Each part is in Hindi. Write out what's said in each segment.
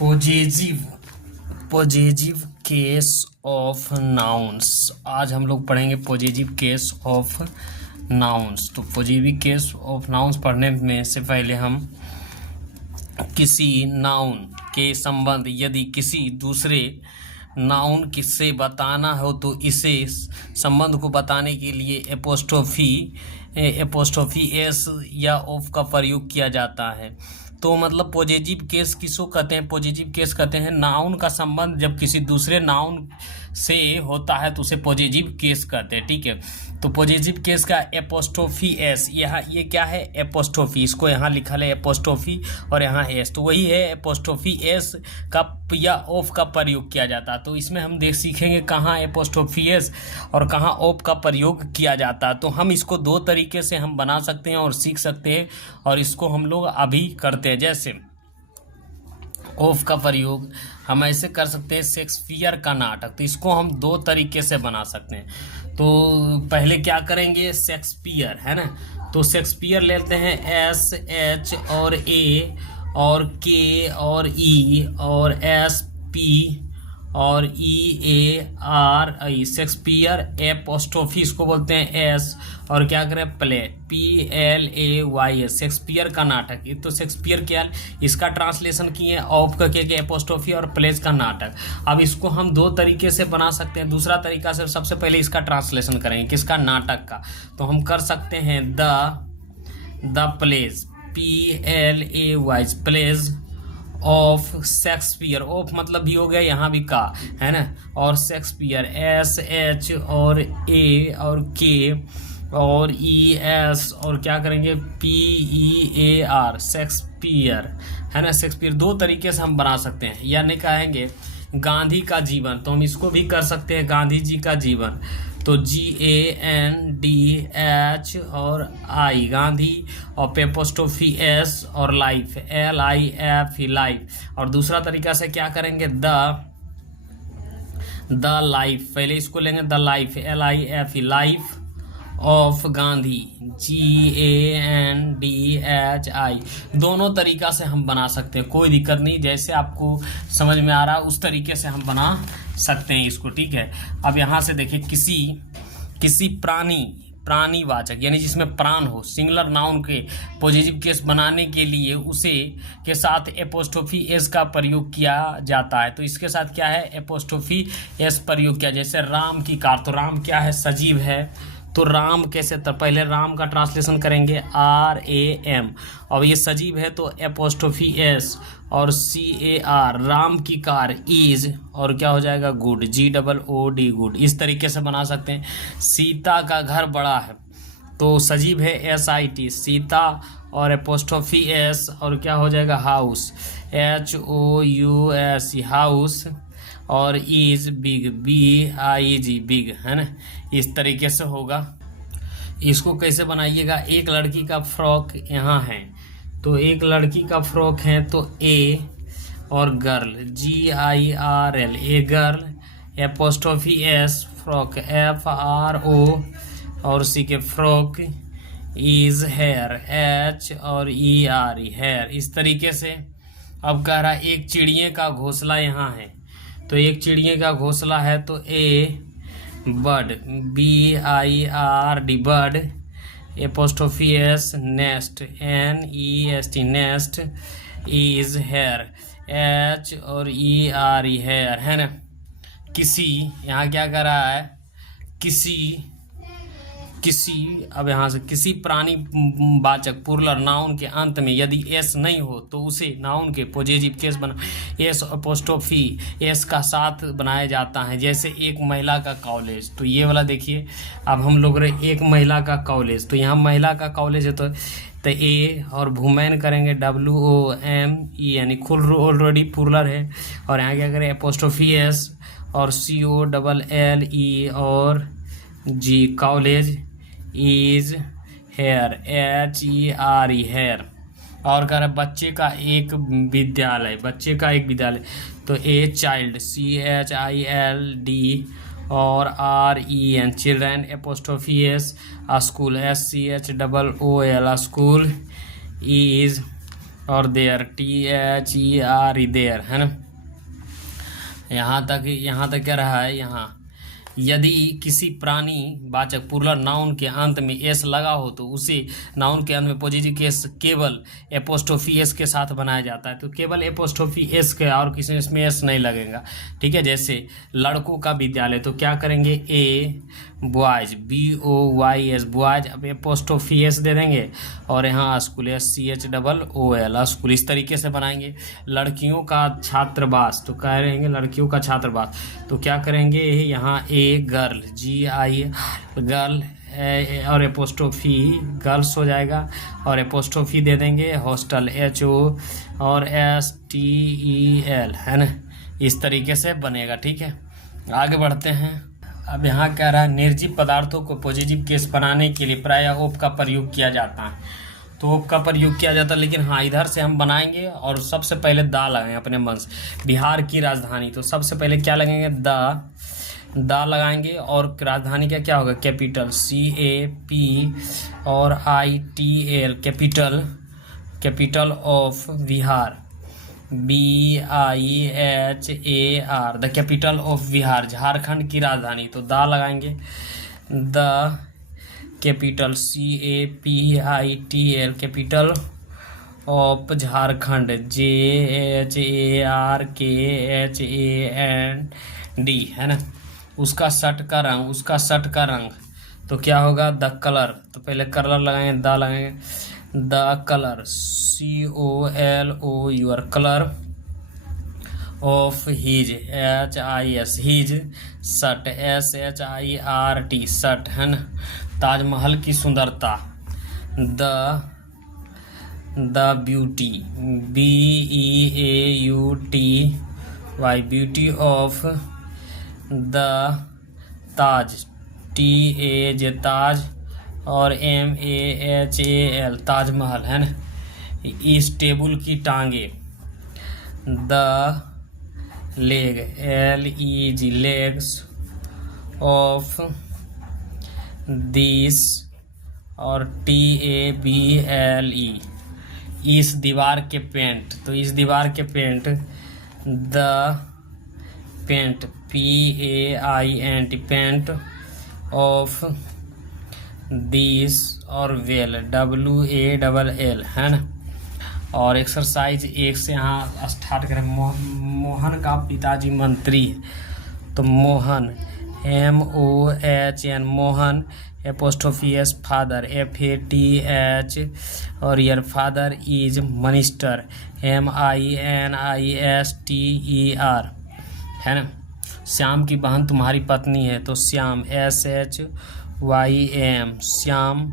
Positive positive case of nouns. आज हम लोग पढ़ेंगे पॉजिटिव केस ऑफ नाउन्स। तो पॉजिटिव केस ऑफ नाउन्स पढ़ने में से पहले हम किसी नाउन के संबंध यदि किसी दूसरे नाउन किससे बताना हो तो इसे संबंध को बताने के लिए एपोस्ट्रोफी एस या ऑफ का प्रयोग किया जाता है। तो मतलब पॉजिटिव केस किसको कहते हैं? पॉजिटिव केस कहते हैं नाउन का संबंध जब किसी दूसरे नाउन से होता है तो उसे पॉजिटिव केस कहते हैं। ठीक है, तो पॉजिटिव केस का एपोस्ट्रोफी एस, यहाँ ये क्या है? एपोस्ट्रोफी, इसको यहाँ लिखा है एपोस्ट्रोफी और यहाँ एस, तो वही है एपोस्ट्रोफी एस का या ऑफ का प्रयोग किया जाता है। तो इसमें हम सीखेंगे कहाँ एपोस्ट्रोफी एस और कहाँ ऑफ का प्रयोग किया जाता है। तो हम इसको दो तरीके से हम बना सकते हैं और सीख सकते हैं, और इसको हम लोग अभी करते हैं। जैसे ऑफ का प्रयोग हम ऐसे कर सकते हैं, शेक्सपियर का नाटक, तो इसको हम दो तरीके से बना सकते हैं। तो पहले क्या करेंगे? शेक्सपियर है ना, तो शेक्सपियर लेते हैं एस एच और ए और के और ई और एस पी और E A R I, Shakespeare apostrophe इसको बोलते हैं एस, और क्या करें? Play, P L A Y S, Shakespeare का नाटक। ये तो शेक्सपियर क्या, इसका ट्रांसलेशन किए ऑफ का के एपोस्ट्रोफी और प्लेज का नाटक। अब इसको हम दो तरीके से बना सकते हैं। दूसरा तरीका से सबसे पहले इसका ट्रांसलेशन करेंगे, किसका? नाटक का। तो हम कर सकते हैं the plays, P L A Y, plays of Shakespeare. Of मतलब भी हो गया, यहाँ भी का है ना, और शेक्सपियर एस एच और ए और के और ई एस और क्या करेंगे? P E A are, Shakespeare है ना। शेक्सपियर दो तरीके से हम बना सकते हैं, या नहीं कहेंगे गांधी का जीवन, तो हम इसको भी कर सकते हैं गांधी जी का जीवन। तो GANDH और आई, गांधी, और एपोस्ट्रोफी एस और लाइफ, LIF, लाइफ। और दूसरा तरीका से क्या करेंगे? द लाइफ, पहले इसको लेंगे the life, LIF, life of Gandhi, GANDHI। दोनों तरीका से हम बना सकते हैं, कोई दिक्कत नहीं, जैसे आपको समझ में आ रहा है उस तरीके से हम बना सकते हैं इसको। ठीक है, अब यहाँ से देखिए, किसी प्राणीवाचक यानी जिसमें प्राण हो, सिंगुलर नाउन के पॉजिटिव केस बनाने के लिए उसे के साथ एपोस्ट्रोफी एस का प्रयोग किया जाता है। तो इसके साथ क्या है? एपोस्ट्रोफी एस प्रयोग किया। जैसे राम की कार, तो राम क्या है? सजीव है, तो राम कैसे? तो पहले राम का ट्रांसलेशन करेंगे RAM, और ये सजीव है तो एपोस्ट्रोफी एस और CAR, राम की कार, इज, और क्या हो जाएगा? Good, GOOD, good. इस तरीके से बना सकते हैं। सीता का घर बड़ा है, तो सजीव है SIT, सीता, और एपोस्ट्रोफी एस और क्या हो जाएगा? हाउस, HOUS, हाउस, और इज बिग, BIG, बिग है ना। इस तरीके से होगा। इसको कैसे बनाइएगा? एक लड़की का फ्रॉक यहाँ है, तो एक लड़की का फ्रॉक है तो A, और girl, GIRL, a girl, apostrophe S, frock, FRO, और सी के फ्रॉक, इज हेयर, H और ER, हेयर। इस तरीके से अब कह रहा एक चिड़िए का घोंसला यहाँ है, तो एक चिड़िए का घोंसला है तो A, bird, BIRD, bird, apostrophe S, nest, NEST, nest, is here, H और ER, हेयर है ना। किसी, यहाँ क्या कर रहा है? किसी अब यहाँ से किसी प्राणी वाचक पुरलर नाउन के अंत में यदि एस नहीं हो तो उसे नाउन के पॉजिटिव केस बना एस एपोस्ट्रोफी एस का साथ बनाया जाता है। जैसे एक महिला का कॉलेज, तो ये वाला देखिए, अब हम लोग रहे एक महिला का कॉलेज, तो यहाँ महिला का कॉलेज है तो ए, और वुमेन करेंगे WOME, यानी खुल ऑलरेडी पुरलर है, और यहाँ क्या करें? एपोस्ट्रोफी एस और COLLE और G, college, is here, HERE, here. और कह रहा है बच्चे का एक विद्यालय, तो A, चाइल्ड, CHILD और REN, children, apostrophe S, school, SCHOOL, school, is, और देयर, THER, देयर, है ना। यहाँ तक क्या रहा है, यहाँ यदि किसी प्राणी वाचक प्लूरल नाउन के अंत में एस लगा हो तो उसे नाउन के अंत में पॉजिटिव केस केवल एपोस्ट्रोफी एस के साथ बनाया जाता है। तो केवल एपोस्ट्रोफी एस के, और किसी इसमें एस नहीं लगेगा, ठीक है। जैसे लड़कों का विद्यालय, तो क्या करेंगे, ए बॉयज, BOYS बॉयज, अब एपोस्ट्रोफी एस दे देंगे, और यहाँ स्कूल, SCHOOL स्कूल, इस तरीके से बनाएंगे। लड़कियों का छात्रावास, तो कह रहेंगे लड़कियों का छात्रावास, तो क्या करेंगे, यहाँ ए गर्ल, GI गर्ल, और एपोस्ट्रोफी गर्ल्स हो जाएगा, और एपोस्ट्रोफी दे देंगे हॉस्टल, HO और STEL, है ना। इस तरीके से बनेगा, ठीक है। आगे बढ़ते हैं। अब यहाँ कह रहा है निर्जीव पदार्थों को पॉजिटिव केस बनाने के लिए प्रायः ओप का प्रयोग किया जाता है। तो ओप का प्रयोग किया जाता है, लेकिन हाँ इधर से हम बनाएंगे, और सबसे पहले दा लगाएंगे अपने मन से। बिहार की राजधानी, तो सबसे पहले क्या लगेंगे, दा लगाएंगे, और राजधानी का क्या होगा, कैपिटल, CAP और ITL, capital of Bihar, BIHAR, the capital of Bihar, Jharkhand की राजधानी, तो दा लगाएंगे। The capital, CAPITL, capital of Jharkhand, JHARKHAND, है ना। उसका शर्ट का रंग, तो क्या होगा, द कलर, तो पहले कलर लगाएंगे, द लगाएंगे, the colour, COLOUR, colour of his, HIS, his shirt, SHIRT, shirt, है ना। ताजमहल की सुंदरता, the beauty, BEAUTY, beauty of the Taj, TAJ, ताज, और MAHAL, ताजमहल, है ना। इस टेबल की टांगे, the leg, LEG, legs of this, और TABLE, इस दीवार के पेंट, तो इस दीवार के paint, the paint, PAINT, paint of this, और वेल, WALL, है ना। और एक्सरसाइज 1 से यहाँ स्टार्ट करें। मोहन का पिताजी मंत्री है, तो Mohan, MOHN, Mohan, apostrophe S, father, FATH, और यर फादर इज मिनिस्टर, MINISTER, है ना। श्याम की बहन तुम्हारी पत्नी है, तो Shyam, SHYM, Shyam,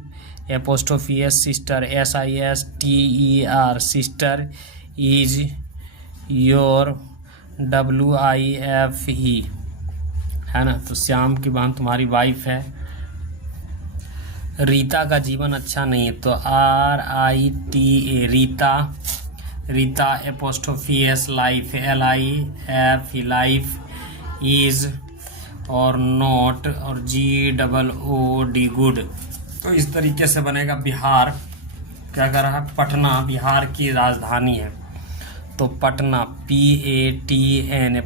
apostrophe S, sister, SISTER, sister is your, WIFE, है ना। तो श्याम की बहन तुम्हारी वाइफ है। रीता का जीवन अच्छा नहीं है, तो RITA, Rita, apostrophe S, life, LIFE, life, is और नॉट, और GOOD, गुड। तो इस तरीके से बनेगा। बिहार क्या कर रहा है, पटना बिहार की राजधानी है, तो Patna, PATN,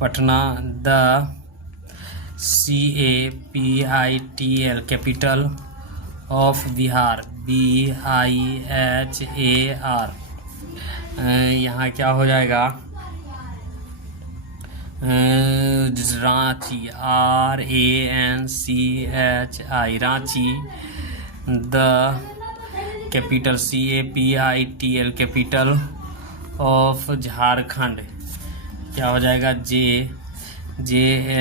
Patna, the CAPITL, capital of Bihar, BIHAR। यहाँ क्या हो जाएगा, Ranchi, RANCHI, Ranchi, the capital, CAPITL, capital of Jharkhand, क्या हो जाएगा, JHARKHA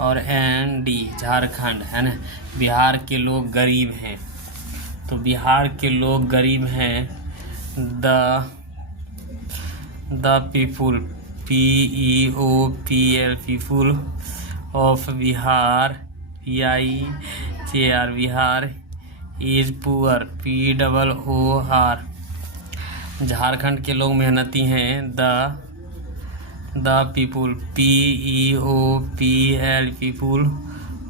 और ND, झारखंड, है ना। बिहार के लोग गरीब हैं, तो बिहार के लोग गरीब हैं। The people, PEOPL, people of Bihar, PICHAR, Bihar, is poor, POOR। Jharkhand के लोग मेहनती हैं, the people, PEOPL, people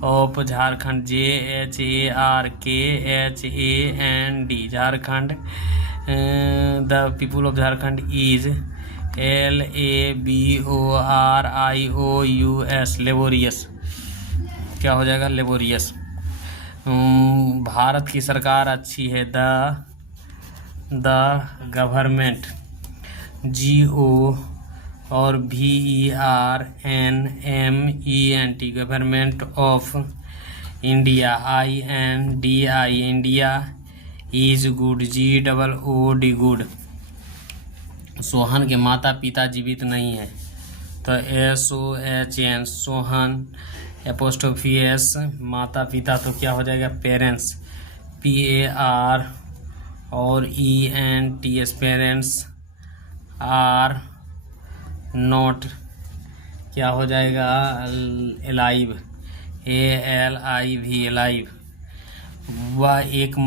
of Jharkhand, JHARKHAND, Jharkhand. The people of Jharkhand is LABORIOUS, laborious. क्या हो जाएगा? लेबोरियस। भारत की सरकार अच्छी है, द गवर्नमेंट, GO और VERNMENT, government of India, INDI, India is good, GOOD, good. Sohan के माता पिता जीवित नहीं है, तो SOHN, सोहन। एपोस्ट्रोफी S, माता पिता, तो क्या हो जाएगा? पेरेंट्स, PAR और ENTS, पेरेंट्स आर नॉट, क्या हो जाएगा? Alive, ALIV, alive. वह एक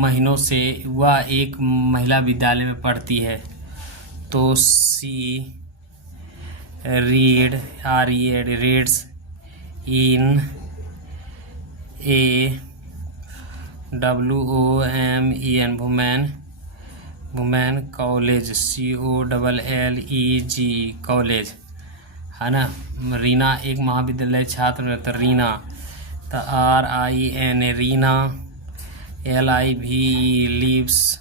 महिला विद्यालय में पढ़ती है, तो she read, reads in a WOMEN, women college, COLLEG, college, है ना। रीना एक महाविद्यालय छात्र में, तो रीना, तो RIN, Reena. LIVE, lives,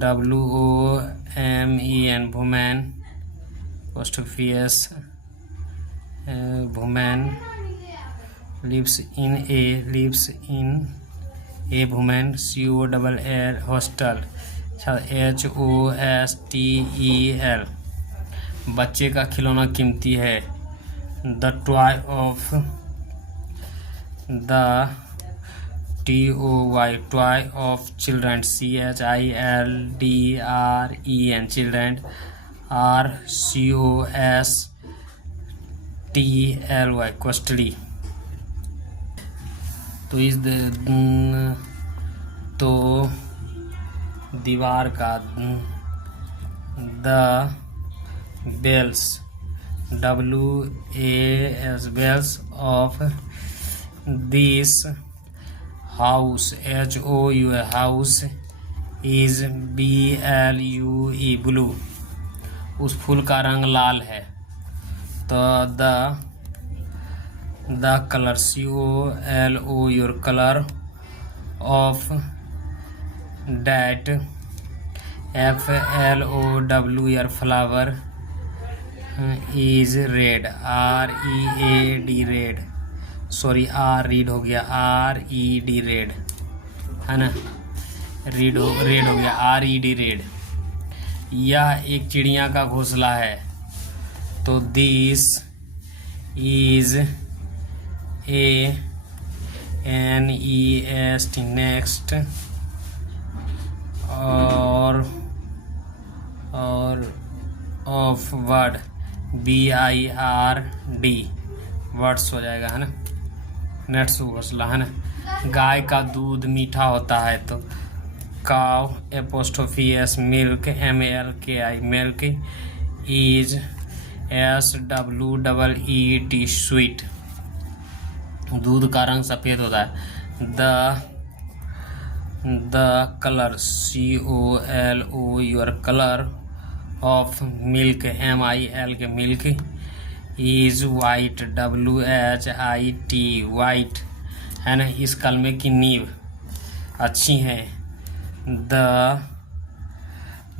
AWOMEN, women. Apostrophe S, women. Lives in a women, COLL, hostel, HOSTEL, बच्चे का खिलौना कीमती है, the toy of, the TOY, toy of children, CHILDREN, children, RCOSTLY, costly. तो दीवार का, the walls, WAS, walls of this house, HOU, house is BLUE, blue, उस फूल का रंग लाल है, तो the colour, COLO, your colour of that, FLOW, your flower is red, READ, red, sorry read हो गया, RED, रेड, है ना। रेड हो गया, RED, रेड। यह एक चिड़िया का घोंसला है, तो this is a NEST, next. और ऑफ वर्ड, BIRD, वर्ड्स हो जाएगा, है ना। नेट्स घोंसला, है ना। गाय का दूध मीठा होता है, तो काव, apostrophe S, milk, MILK, milk is SWEET, sweet, दूध का रंग सफ़ेद होता है, the colour, COLO, your colour of milk, MILK, milk is white, WHIT, white, है ना। इस कलमे की नींव अच्छी है, the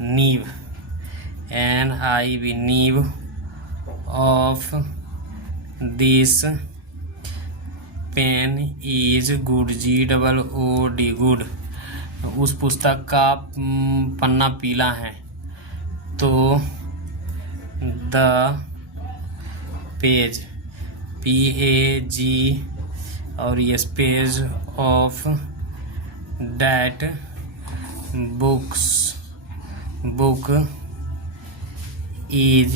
nib, NIV, nib of this pen is good, GOOD, good, उस पुस्तक का पन्ना पीला है, तो द पेज, PAG और yes, page of that book is